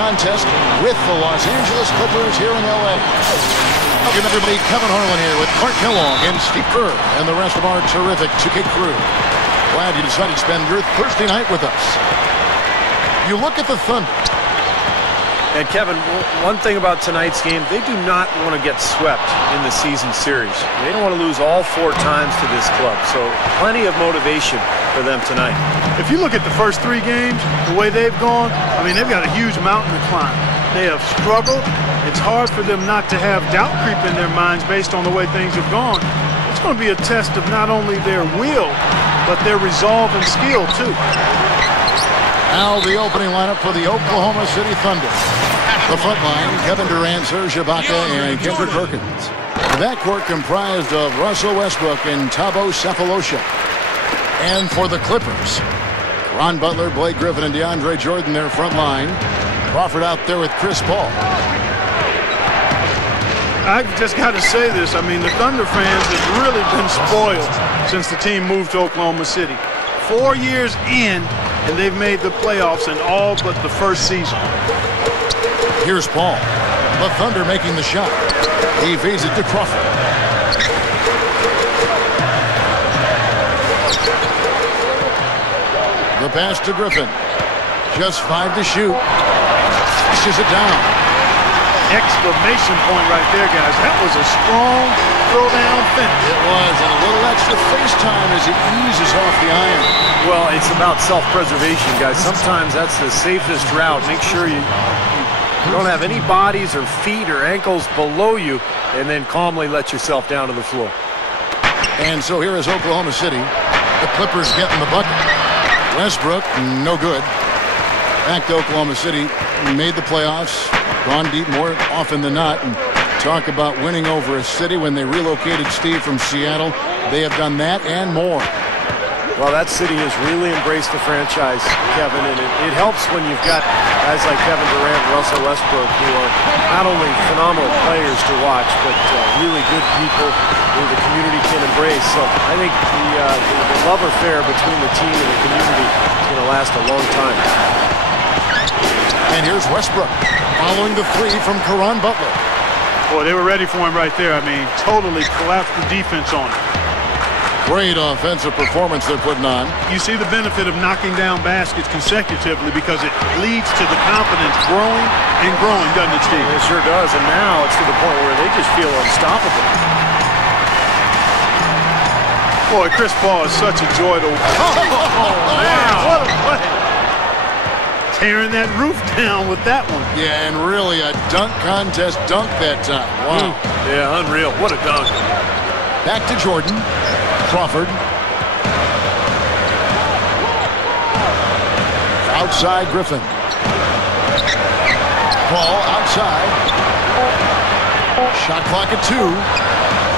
contest with the Los Angeles Clippers here in L.A. Welcome, everybody. Kevin Harlan here with Clark Kellogg and Steve Kerr and the rest of our terrific 2K crew. Glad you decided to spend your Thursday night with us. You look at the Thunder. And Kevin, one thing about tonight's game, they do not want to get swept in the season series. They don't want to lose all 4 times to this club. So plenty of motivation for them tonight. If you look at the first 3 games, the way they've gone, I mean, they've got a huge mountain to climb. They have struggled. It's hard for them not to have doubt creep in their minds based on the way things have gone. It's going to be a test of not only their will, but their resolve and skill, too. Now the opening lineup for the Oklahoma City Thunder. The front line, Kevin Durant, Serge Ibaka, and Kendrick Perkins. The backcourt comprised of Russell Westbrook and Thabo Sefolosha. And for the Clippers, Ron Butler, Blake Griffin, and DeAndre Jordan, their front line. Crawford out there with Chris Paul. I've just got to say this. I mean, the Thunder fans have really been spoiled since the team moved to Oklahoma City. 4 years in, and they've made the playoffs in all but the first season. Here's Paul. The Thunder making the shot. He feeds it to Crawford. The pass to Griffin. Just 5 to shoot. Pushes it down. Exclamation point right there, guys. That was a strong throw-down finish. It was, and a little extra face time as he eases off the iron. Well, it's about self-preservation, guys. Sometimes that's the safest route. Make sure you don't have any bodies or feet or ankles below you, and then calmly let yourself down to the floor. And so here is Oklahoma City. The Clippers getting the bucket. Westbrook, no good. Back to Oklahoma City. Made the playoffs. Gone deep more often than not. And talk about winning over a city when they relocated Steve from Seattle. They have done that and more. Well, that city has really embraced the franchise, Kevin, and it helps when you've got guys like Kevin Durant and Russell Westbrook who are not only phenomenal players to watch, but really good people who the community can embrace. So I think the love affair between the team and the community is going to last a long time. And here's Westbrook following the 3 from Caron Butler. Boy, they were ready for him right there. I mean, totally collapsed the defense on him. Great offensive performance they're putting on. You see the benefit of knocking down baskets consecutively because it leads to the confidence growing and growing, doesn't it, Steve? It sure does, and now it's to the point where they just feel unstoppable. Boy, Chris Paul is such a joy to watch. Oh, man, what a play. Tearing that roof down with that one. Yeah, and really a dunk contest dunk that time. Wow. Yeah, unreal. What a dunk. Back to Jordan. Crawford. Outside Griffin. Paul outside. Shot clock at 2.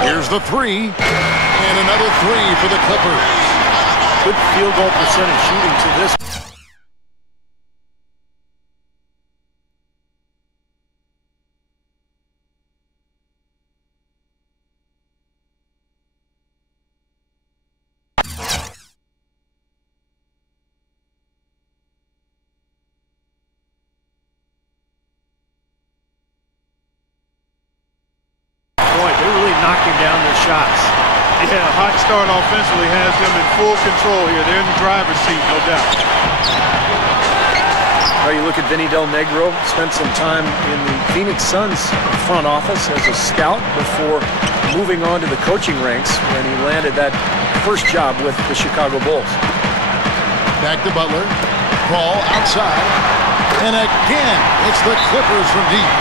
Here's the 3. And another 3 for the Clippers. Good field goal percentage shooting to this. Knocking down their shots. Yeah, a hot start offensively has them in full control here. They're in the driver's seat, no doubt. Well, you look at Vinny Del Negro, spent some time in the Phoenix Suns front office as a scout before moving on to the coaching ranks when he landed that first job with the Chicago Bulls. Back to Butler. Paul outside. And again, it's the Clippers from deep.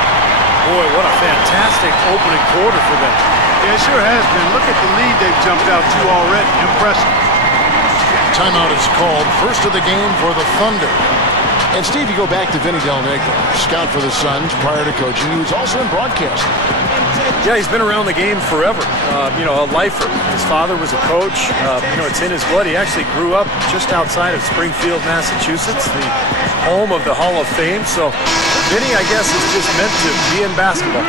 Boy, what a fantastic opening quarter for them. Yeah, it sure has been. Look at the lead they've jumped out to already. Impressive. Timeout is called. First of the game for the Thunder. And Steve, you go back to Vinny Del Negro, scout for the Suns prior to coaching. He was also in broadcasting. Yeah, he's been around the game forever. You know, a lifer. His father was a coach. You know, it's in his blood. He actually grew up just outside of Springfield, Massachusetts, the home of the Hall of Fame. So Vinny, I guess, is just meant to be in basketball.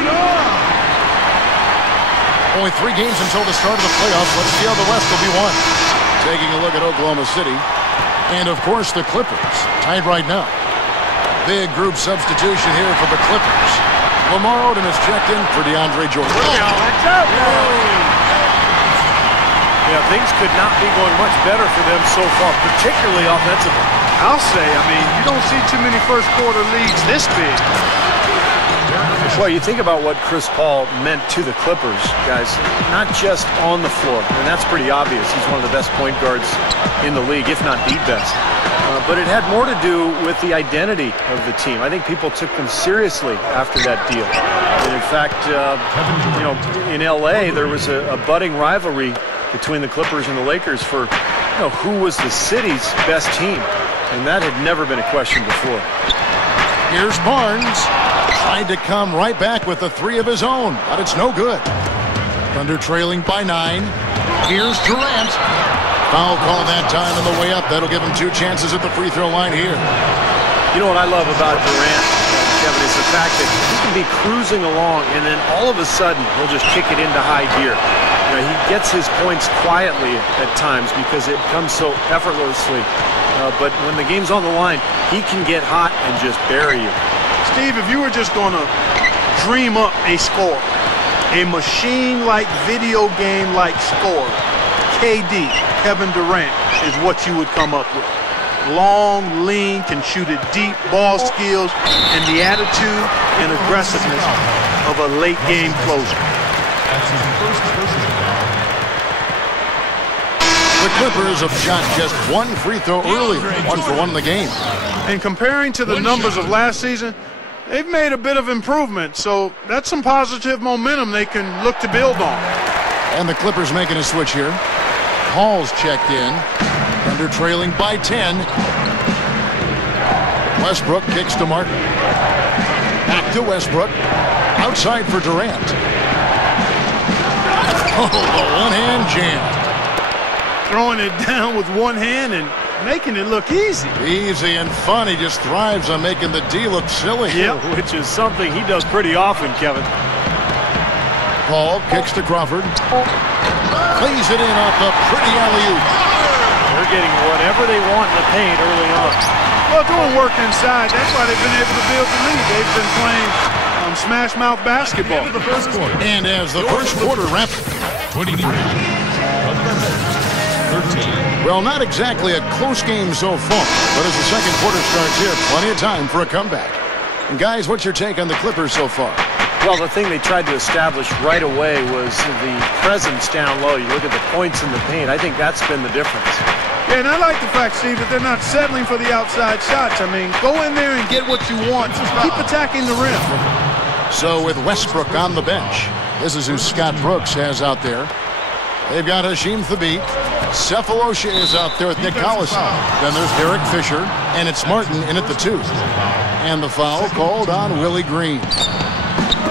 Only 3 games until the start of the playoffs. Let's see how the West will be won. Taking a look at Oklahoma City. And, of course, the Clippers tied right now. Big group substitution here for the Clippers. Lamar Odom is checked in for DeAndre Jordan. Yeah, things could not be going much better for them so far, particularly offensively. I'll say, I mean, you don't see too many first quarter leads this big. Well, you think about what Chris Paul meant to the Clippers, guys, not just on the floor, and that's pretty obvious. He's one of the best point guards in the league, if not the best. But it had more to do with the identity of the team. I think people took them seriously after that deal. And in fact, you know, in L.A., there was a budding rivalry between the Clippers and the Lakers for, you know, who was the city's best team. And that had never been a question before. Here's Barnes. Tried to come right back with a three of his own, but it's no good. Thunder trailing by 9. Here's Durant. Foul call that time on the way up. That'll give him 2 chances at the free throw line here. You know what I love about Durant, Kevin, is the fact that he can be cruising along and then all of a sudden he'll just kick it into high gear. You know, he gets his points quietly at times because it comes so effortlessly. But when the game's on the line, he can get hot and just bury you. Steve, if you were just going to dream up a score, a machine-like, video game-like score, KD, Kevin Durant, is what you would come up with. Long, lean, can shoot it deep, ball skills, and the attitude and aggressiveness of a late-game closer. The Clippers have shot just 1 free throw earlier, 1 for 1 in the game. And comparing to the numbers of last season, they've made a bit of improvement, so that's some positive momentum they can look to build on. And the Clippers making a switch here. Hall's checked in. Thunder trailing by 10. Westbrook kicks to Martin. Back to Westbrook. Outside for Durant. Oh, the one-hand jam. Throwing it down with one hand and making it look easy. Easy and fun. He just thrives on making the D look silly. Yeah, which is something he does pretty often, Kevin. Paul kicks to Crawford. Plays it in off the pretty alley-oop. They're getting whatever they want in the paint early on. Well, doing work inside, that's why they've been able to build the lead. They've been playing smash mouth basketball. And as the first quarter wraps, 23. well, not exactly a close game so far, but as the second quarter starts here, plenty of time for a comeback. And guys, what's your take on the Clippers so far? Well, the thing they tried to establish right away was the presence down low. You look at the points in the paint. I think that's been the difference. Yeah, and I like the fact, Steve, that they're not settling for the outside shots. I mean, go in there and get what you want. Keep attacking the rim. So with Westbrook on the bench, this is who Scott Brooks has out there. They've got Hasheem Thabeet. Cephalosha is out there with Nick Collison. Then there's Derek Fisher, and it's Martin in at the 2. And the foul called on Willie Green.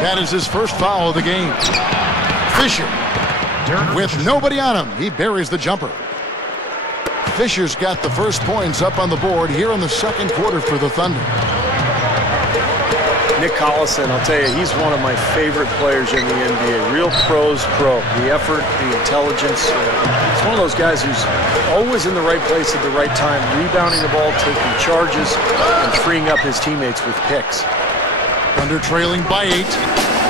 That is his first foul of the game. Fisher, with nobody on him, he buries the jumper. Fisher's got the first points up on the board here in the second quarter for the Thunder. Nick Collison, I'll tell you, he's one of my favorite players in the NBA. Real pros pro. The effort, the intelligence. He's one of those guys who's always in the right place at the right time, rebounding the ball, taking charges, and freeing up his teammates with picks. Thunder trailing by 8.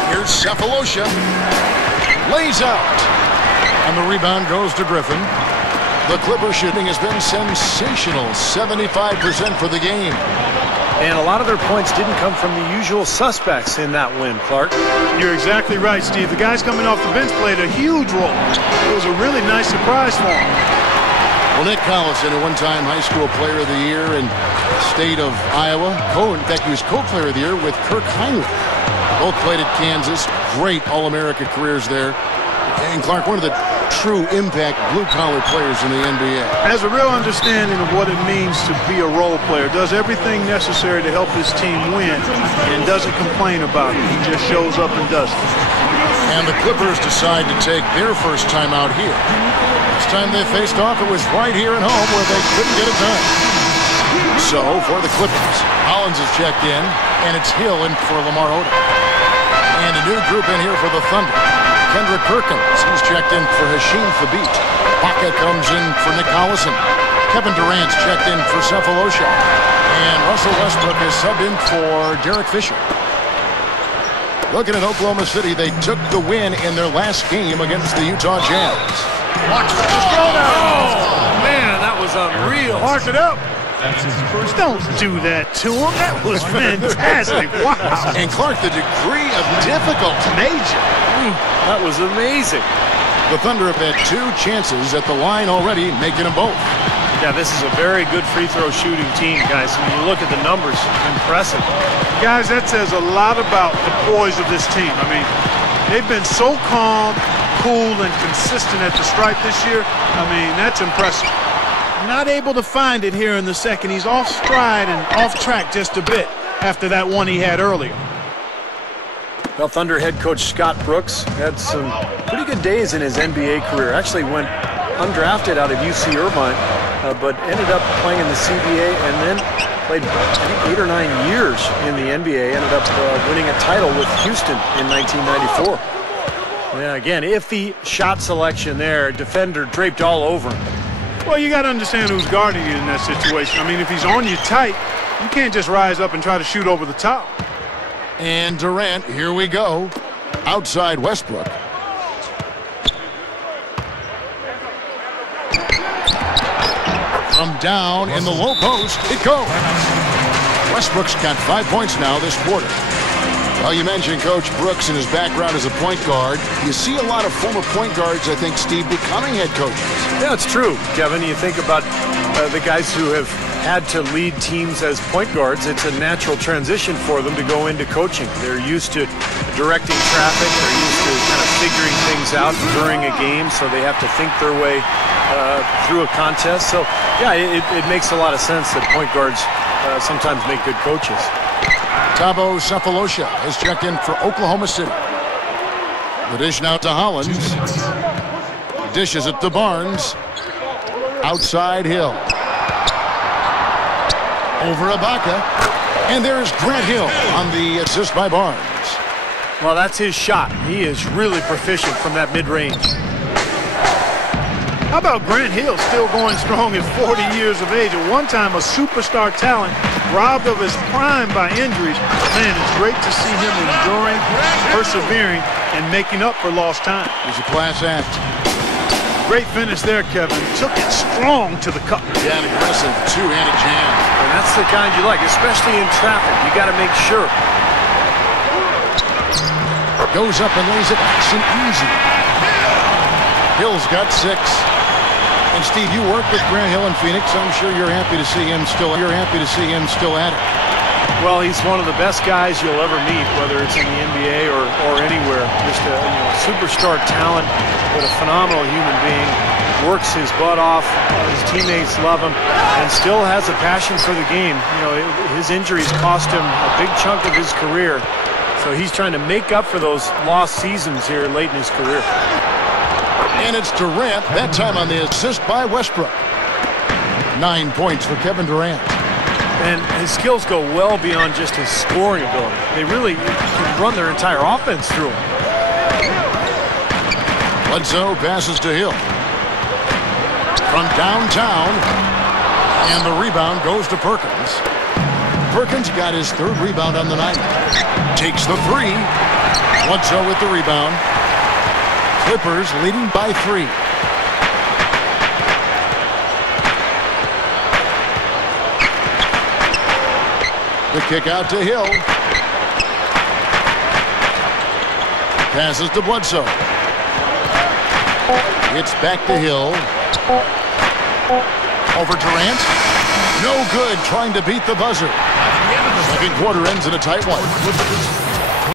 Here's Cephalosha. Lays out. And the rebound goes to Griffin. The Clipper shooting has been sensational. 75% for the game. And a lot of their points didn't come from the usual suspects in that win, Clark. You're exactly right, Steve. The guys coming off the bench played a huge role. It was a really nice surprise for them. Well, Nick Collison, a one-time high school player of the year in the state of Iowa. In fact, he was co-player of the year with Kirk Heinrich. Both played at Kansas. Great All-America careers there. And Clark, one of the true impact blue-collar players in the NBA. Has a real understanding of what it means to be a role player. Does everything necessary to help his team win and doesn't complain about it. He just shows up and does it. And the Clippers decide to take their first time out here. This time they faced off, it was right here at home where they couldn't get it done. So for the Clippers, Hollins is checked in, and it's Hill in for Lamar Odom. And a new group in here for the Thunder. Kendrick Perkins. He's checked in for Hasheem Thabeet. Baca comes in for Nick Collison. Kevin Durant's checked in for Cephalosha. And Russell Westbrook is subbed in for Derek Fisher. Looking at Oklahoma City, they took the win in their last game against the Utah Jazz. Oh, man, that was unreal. Mark it up. Don't do that to him. That was fantastic. Wow. And Clark, the degree of difficulty. Major. That was amazing. The Thunder have had 2 chances at the line already, making them both. Yeah, this is a very good free throw shooting team, guys. When you look at the numbers, impressive. Guys, that says a lot about the poise of this team. I mean, they've been so calm, cool, and consistent at the stripe this year. I mean, that's impressive. Not able to find it here in the second. He's off stride and off track just a bit after that one he had earlier. Well, Thunder head coach Scott Brooks had some pretty good days in his NBA career. Actually went undrafted out of UC Irvine, but ended up playing in the CBA and then played, I think, 8 or 9 years in the NBA. Ended up winning a title with Houston in 1994. Yeah, again, iffy shot selection there. Defender draped all over him. Well, you got to understand who's guarding you in that situation. I mean, if he's on you tight, you can't just rise up and try to shoot over the top. And Durant, here we go. Outside Westbrook. From down in the low post, it goes. Westbrook's got 5 points now this quarter. Well, you mentioned Coach Brooks and his background as a point guard. You see a lot of former point guards, I think, Steve, becoming head coaches. Yeah, it's true, Kevin. You think about the guys who have had to lead teams as point guards. It's a natural transition for them to go into coaching. They're used to directing traffic. They're used to kind of figuring things out during a game, so they have to think their way through a contest. So, yeah, it makes a lot of sense that point guards sometimes make good coaches. Thabo Cephalosha is checked in for Oklahoma City. The dish now to Hollins. Dishes it to Barnes. Outside Hill. Over Ibaka. And there's Grant Hill on the assist by Barnes. Well, that's his shot. He is really proficient from that mid-range. How about Grant Hill still going strong at 40 years of age? At one time, a superstar talent, robbed of his prime by injuries. Man, it's great to see him enduring, persevering, and making up for lost time. He's a class act. Great finish there, Kevin. Took it strong to the cup. Yeah, an aggressive two-handed jam. And that's the kind you like, especially in traffic. You got to make sure. Goes up and lays it nice and easy. Hill's got 6. And Steve, you work with Grant Hill in Phoenix. I'm sure you're happy to see him still. At it. Well, he's one of the best guys you'll ever meet, whether it's in the NBA or anywhere. Just a superstar talent, but a phenomenal human being. Works his butt off. His teammates love him, and still has a passion for the game. His injuries cost him a big chunk of his career, so he's trying to make up for those lost seasons here late in his career. And it's Durant, that time on the assist by Westbrook. 9 points for Kevin Durant. And his skills go well beyond just his scoring ability. They really can run their entire offense through him. Bledsoe passes to Hill. From downtown. And the rebound goes to Perkins. Perkins got his 3rd rebound on the night. Takes the 3. Bledsoe with the rebound. Clippers leading by 3. The kick out to Hill. Passes to Bledsoe. It's back to Hill. Over Durant. No good, trying to beat the buzzer. Second quarter ends in a tight one.